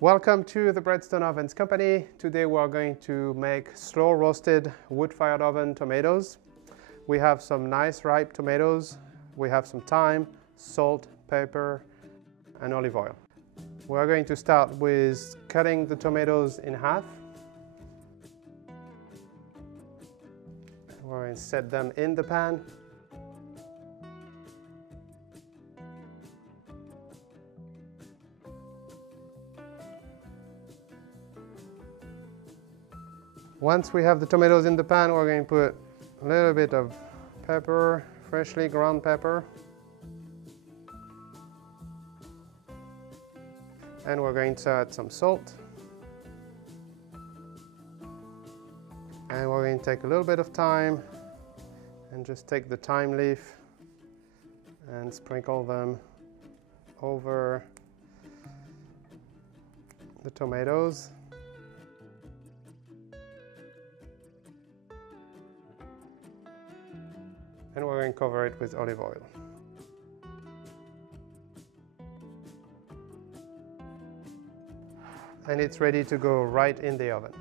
Welcome to the Breadstone Ovens Company. Today we are going to make slow roasted wood-fired oven tomatoes. We have some nice ripe tomatoes. We have some thyme, salt, pepper, and olive oil. We are going to start with cutting the tomatoes in half. We're going to set them in the pan. Once we have the tomatoes in the pan, we're going to put a little bit of pepper, freshly ground pepper. And we're going to add some salt. And we're going to take a little bit of thyme and just take the thyme leaf and sprinkle them over the tomatoes. And we're going to cover it with olive oil. And it's ready to go right in the oven.